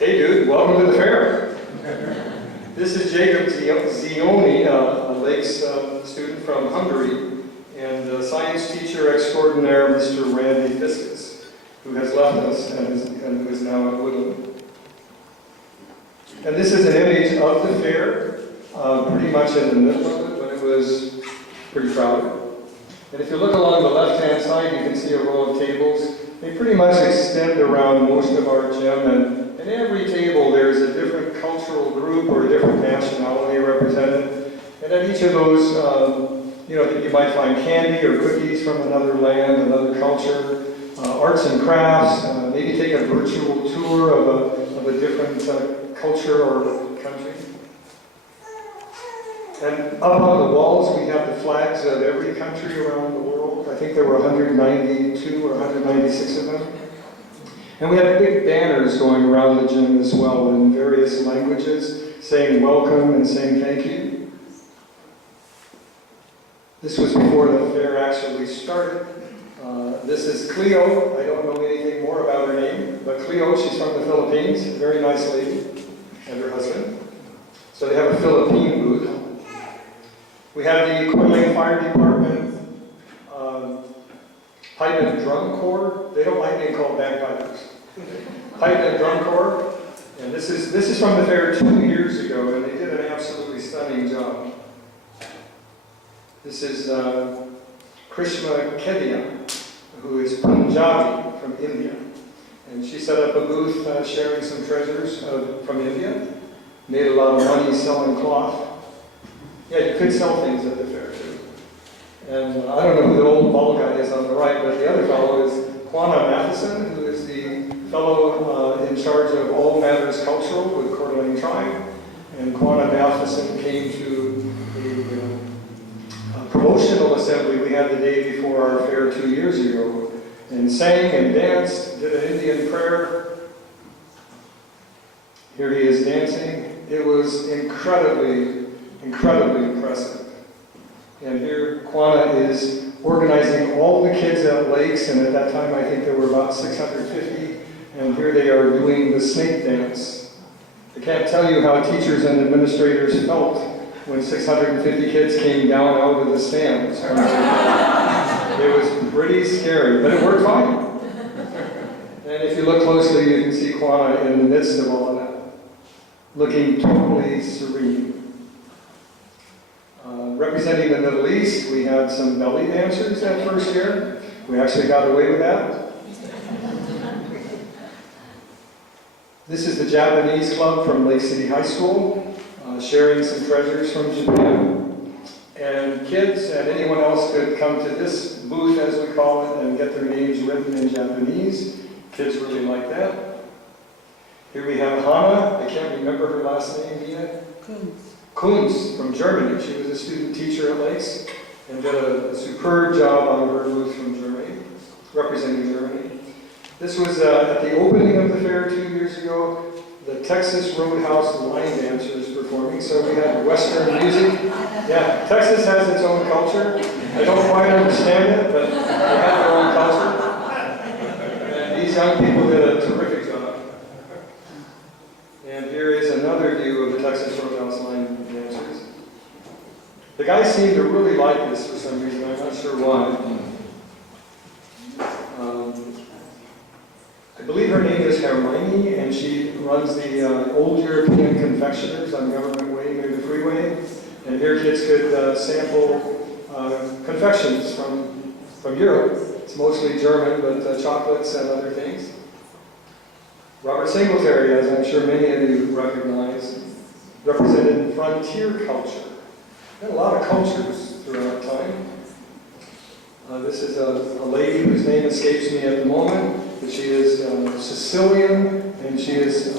Hey dude, welcome to the fair. This is Jacob Zioni, a Lakes student from Hungary, and science teacher extraordinaire, Mr. Randy Fiskus, who has left us and who is now at Woodland. And this is an image of the fair, pretty much in the middle of it, when it was pretty crowded. And if you look along the left-hand side, you can see a row of tables. They pretty much extend around most of our gym, and every table there's a different cultural group or a different nationality represented. And at each of those, you might find candy or cookies from another land, another culture, arts and crafts, maybe take a virtual tour of a different culture or country. And up on the walls, we have the flags of every country around the world. I think there were 192 or 196 of them. And we had big banners going around the gym as well in various languages, saying welcome and saying thank you. This was before the fair actually started. This is Cleo. I don't know anything more about her name, but Cleo, she's from the Philippines, a very nice lady, and her husband. So they have a Philippine booth. We have the Coeur d'Alene Fire Department, pipe and drum corps. They don't like being called bagpipers. Pipe and drum corps. And this is from the fair 2 years ago, and they did an absolutely stunning job. This is Krishma Kedia, who is Punjabi from India. And she set up a booth sharing some treasures from India. Made a lot of money selling cloth. Yeah, you could sell things at the fair too. And I don't know who the old bald guy is on the right, but the other fellow is Kwana Matheson, who is the fellow in charge of all matters cultural with Coeur d'Alene Tribe. And Kwana Matheson came to a promotional assembly we had the day before our fair 2 years ago, and sang and danced, did an Indian prayer. Here he is dancing. It was incredibly impressive. And here Kwana is organizing all the kids at Lakes, and at that time I think there were about 650, and here they are doing the snake dance. I can't tell you how teachers and administrators felt when 650 kids came down out of the stands. It was pretty scary, but it worked fine. And if you look closely, you can see Kwana in the midst of all of that, looking totally serene. Representing the Middle East, we had some belly dancers that first year. We actually got away with that. This is the Japanese club from Lake City High School, sharing some treasures from Japan. And kids and anyone else could come to this booth, as we call it, and get their names written in Japanese. Kids really like that. Here we have Hannah. I can't remember her last name yet. Kunz from Germany. She was a student teacher at Lakes and did a superb job on her booth from Germany, representing Germany. This was at the opening of the fair 2 years ago, the Texas Roadhouse line dancers performing. So we had Western music. Yeah, Texas has its own culture. I don't quite understand it, but they have their own culture. And these young people did a terrific job. And here is another view of the Texas Roadhouse line dancers. The guys seem to really like this for some reason. I'm not sure why. I believe her name is Hermione, and she runs the Old European Confectioners on Government Way near the freeway. And here kids could sample confections from Europe. It's mostly German, but chocolates and other things. Robert Singletary, as I'm sure many of you recognize, represented frontier culture. There are a lot of cultures throughout time. This is a lady whose name escapes me at the moment, but she is Sicilian, and she is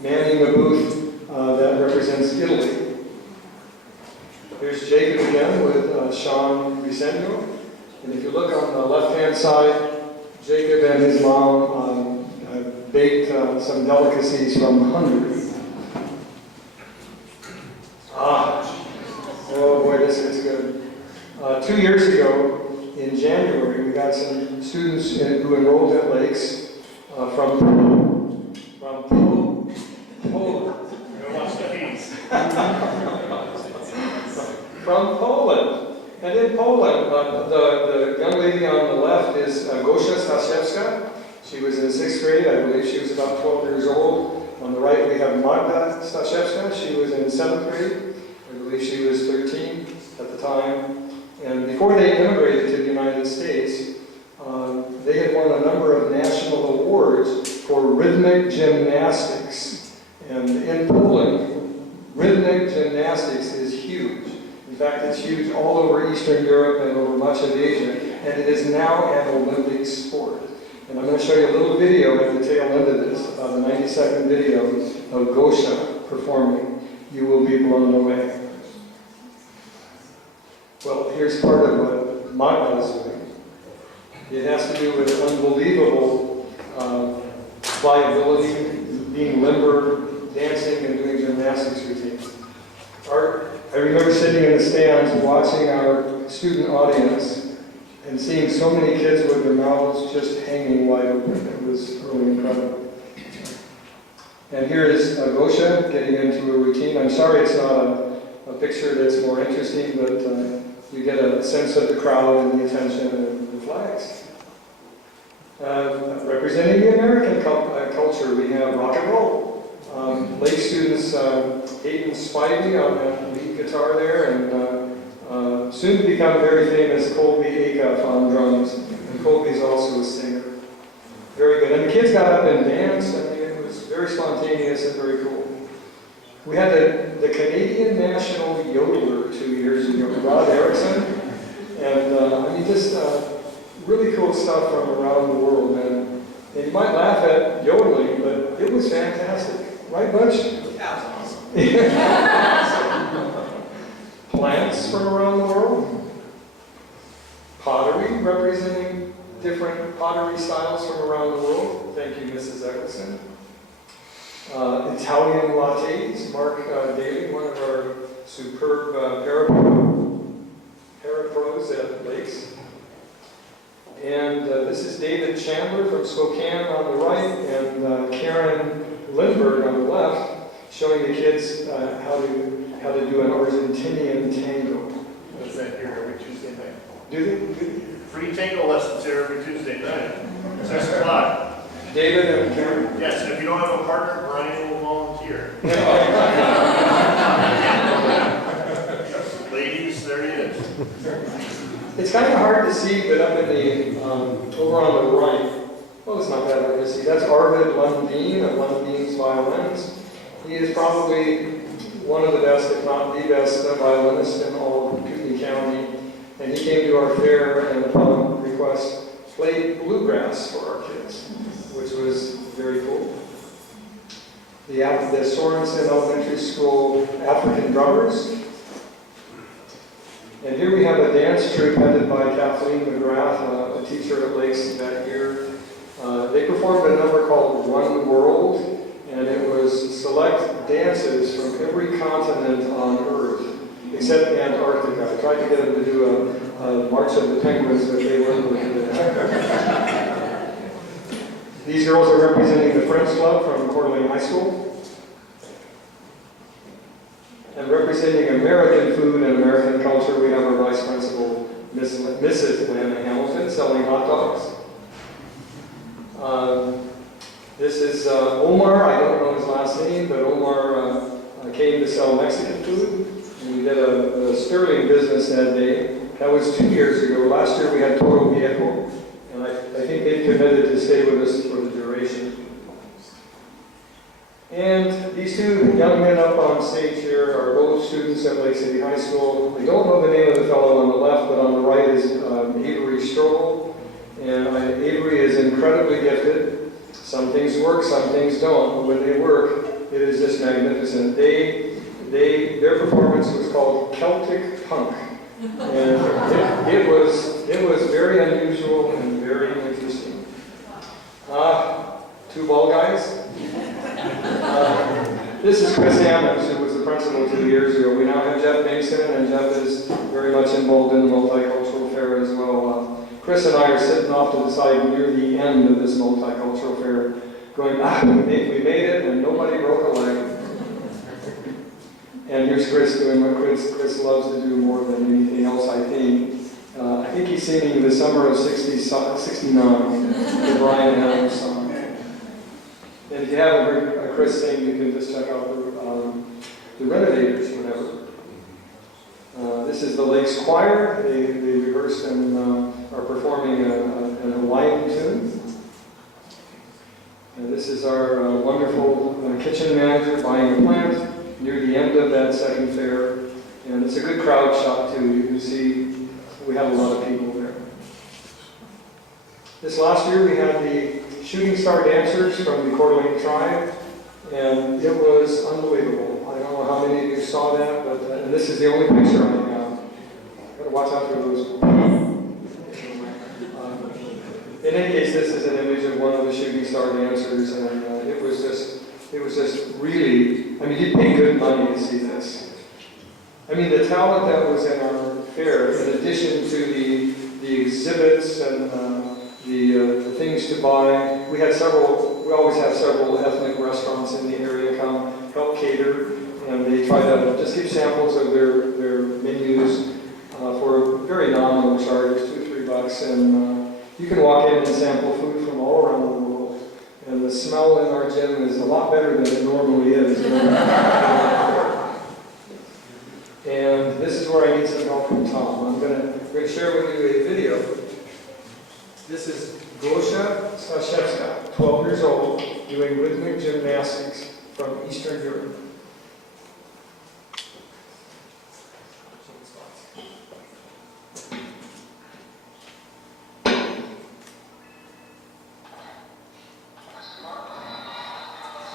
manning a booth that represents Italy. Here's Jacob again with Sean Vicendo. And if you look on the left-hand side, Jacob and his mom baked some delicacies from Hungary. Oh boy, this is good. 2 years ago, in January, we got some students who enrolled at Lakes from Peru. from Poland. Watch the piece. From Poland. And in Poland, the young lady on the left is Gosia Staszewska. She was in 6th grade. I believe she was about 12 years old. On the right, we have Magda Staszewska. She was in 7th grade. I believe she was 13 at the time. And before they immigrated to the United States, they had won a number of national awards for rhythmic gymnastics. And in Poland, rhythmic gymnastics is huge. In fact, it's huge all over Eastern Europe and over much of Asia, and it is now an Olympic sport. And I'm going to show you a little video at the tail end of this, the 90-second video of Gosia performing. You will be blown away. Well, here's part of what Magda is doing. It has to do with unbelievable pliability, being limber, dancing, and doing gymnastics routines. I remember sitting in the stands watching our student audience and seeing so many kids with their mouths just hanging wide open. It was really incredible. And here is Gosia getting into a routine. I'm sorry it's not a picture that's more interesting, but you get a sense of the crowd and the attention and the flags. Representing the American culture, we have rock and roll. Lake students, Hayden Spivey on lead guitar there, and soon to become very famous Colby Acuff on drums. And Colby's also a singer. Very good. And the kids got up and danced. I mean, it was very spontaneous and very cool. We had the Canadian National Yodeler 2 years ago, Rod Erickson. And I mean, just really cool stuff from around the world. And you might laugh at yodeling, but it was fantastic. Right, Butch? Yeah, awesome. Plants from around the world. Pottery, representing different pottery styles from around the world. Thank you, Mrs. Eccleston. Italian lattes. Mark Daly, one of our superb parapros at Lakes. And this is David Chandler from Spokane on the right, and Karen Lindbergh on the left, showing the kids how to do an Argentinian tango. That's right here every Tuesday night. Do they? Free tango lessons here every Tuesday night. 6 o'clock. David and Karen? Yes, and if you don't have a partner, Brian will volunteer. Ladies, there he is. It's kind of hard to see, but up in the, over on the right, well, it's not that hard to see. That's Arvid Lundin of Lundin's Violins. He is probably one of the best, if not the best, violinist in all of Kootenai County. And he came to our fair and, upon request, played bluegrass for our kids, which was very cool. The Sorensen Elementary School African drummers. And here we have a dance troupe headed by Kathleen McGrath, a teacher at Lakes that year. They performed a number called One World, and it was select dances from every continent on Earth, except Antarctica. I tried to get them to do a March of the Penguins, but they weren't able to do that. These girls are representing the Friends Club from Coeur d'Alene High School. And representing American food and American culture, we have our Vice Principal, Mrs. Lynn Hamilton, selling hot dogs. This is Omar. I don't know his last name, but Omar came to sell Mexican food. And we did a sterling business that day. That was 2 years ago. Last year we had Toro Viejo, and I think they've committed to stay with us for the duration. And these two young men up on stage here are both students at Lake City High School. I don't know the name of the fellow on the left, but on the right is Avery Stroll. And Avery is incredibly gifted. Some things work, some things don't, but when they work, it is just magnificent. Their performance was called Celtic Punk. And it was very unusual and very interesting. Two ball guys. This is Chris Hammons, who was the principal 2 years ago. We now have Jeff Mason, and Jeff is very much involved in the Multicultural Faire as well. Chris and I are sitting off to the side near the end of this Multicultural Faire, going, we made it and nobody broke a leg. And here's Chris doing what Chris loves to do more than anything else, I think. I think he's singing The Summer of 69, the Brian Adams song. And if you haven't heard Chris sing, you can just check out the Renovators, whatever. This is the Lakes Choir. They rehearsed and are performing an Hawaiian tune. And this is our wonderful kitchen manager buying a plant near the end of that second fair. And it's a good crowd shot too. You can see we have a lot of people there. This last year we had the Shooting Star Dancers from the Coeur d'Alene tribe, and it was unbelievable. I don't know how many of you saw that, but and this is the only picture I have. Gotta watch out for those. In any case, this is an image of one of the Shooting Star Dancers, and it was just really, I mean, you'd pay good money to see this. I mean, the talent that was in our fair, in addition to the exhibits and the things to buy, we always have several ethnic restaurants in the area come help cater, and they try to just give samples of their menus for very nominal charges, $2-3, and you can walk in and sample food from all around the world. And the smell in our gym is a lot better than it normally is. And this is where I need some help from Tom. I'm going to share with you a video. This is Gosia Staszewska, 12 years old, doing rhythmic gymnastics from Eastern Europe.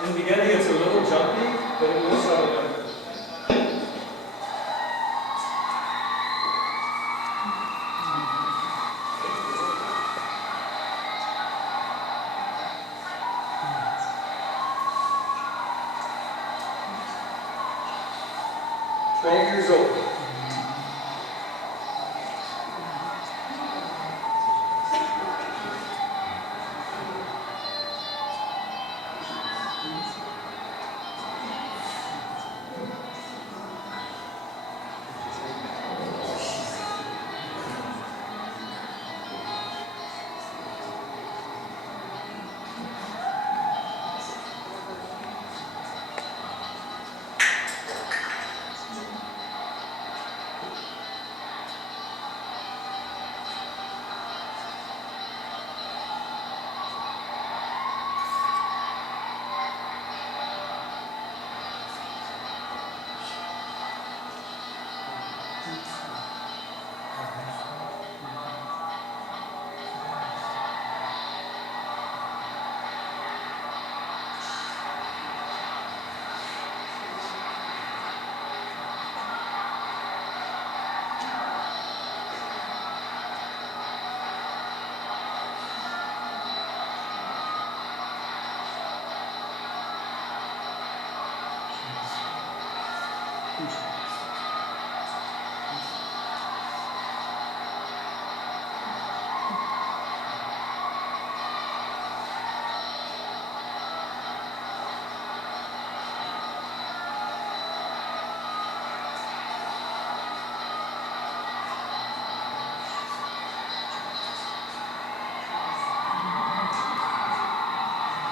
In the beginning, it's a little jumpy, but it will settle down. Years old.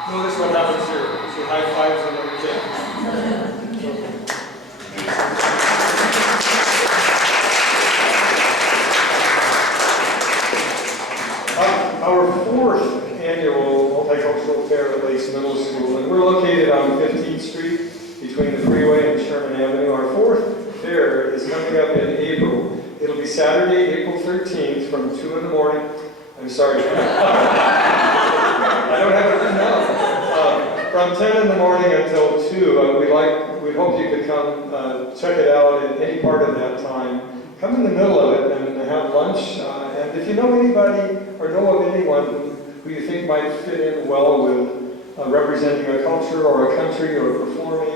Notice what happens here. She high fives another kid. Our fourth annual Multicultural Faire at Lakes Middle School, and we're located on 15th Street between the freeway and Sherman Avenue. Our fourth fair is coming up in April. It'll be Saturday, April 13th from 2 in the morning. I'm sorry. I don't have it written down. From 10 in the morning until 2, we'd hope you could come check it out at any part of that time. Come in the middle of it and have lunch. And if you know anybody or know of anyone who you think might fit in well with representing a culture or a country or performing,